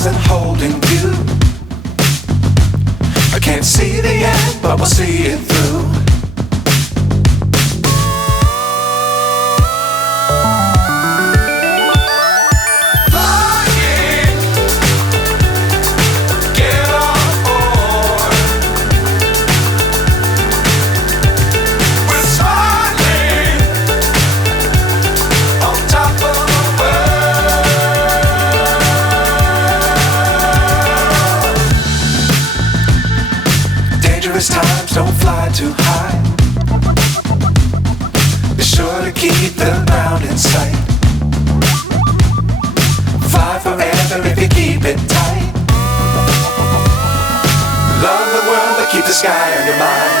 stars and holding you. I can't see the end, but we'll see it through. Times don't fly too high. Be sure to keep the ground in sight. Fly forever if you keep it tight. Love the world but keep the sky on your mind.